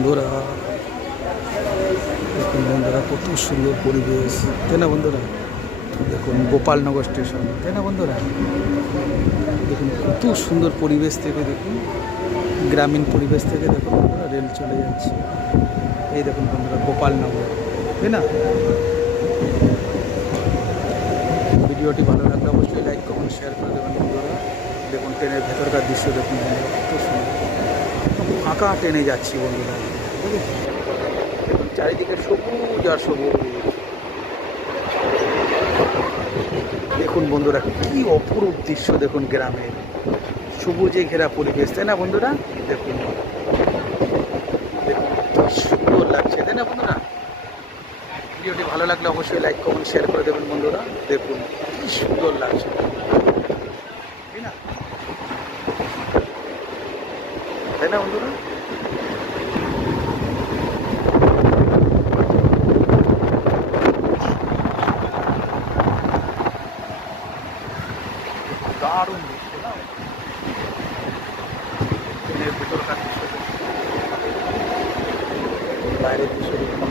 বন্ধুরা, দেখুন বন্ধুরা, কত সুন্দর পরিবেশ, তাই না বন্ধুরা? দেখুন গোপালনগর স্টেশন, তাই না বন্ধুরা? দেখুন কত সুন্দর পরিবেশ থেকে, দেখুন গ্রামীণ পরিবেশ থেকে দেখুন বন্ধুরা রেল চলে যাচ্ছে। এই দেখুন বন্ধুরা গোপালনগর, তাই না? ভিডিওটি ভালো লাগলে অবশ্যই লাইক কমেন্ট শেয়ার করে দেবেন বন্ধুরা। দেখুন ট্রেনের ভেতরকার দৃশ্য দেখুন বন্ধুরা, কত সুন্দর। ফাঁকা ট্রেনে যাচ্ছি বন্ধুরা, দেখেছি দেখুন চারিদিকে সবুজ আর সবুজ। দেখুন বন্ধুরা কি অপরূপ দৃশ্য, দেখুন গ্রামের সবুজে ঘেরা পরিবেশ, তাই না বন্ধুরা? দেখুন দেখুন কি সুন্দর লাগছে, তাই না বন্ধুরা? ভিডিওটি ভালো লাগলে অবশ্যই লাইক কমেন্ট শেয়ার করে দেবেন বন্ধুরা। দেখুন কি সুন্দর লাগছে, তাই না? তাই না বন্ধুরা? দারুণ দৃশ্য না, ট্রেনের ভেতরকার দৃশ্য, বাইরের দৃশ্য দেখুন।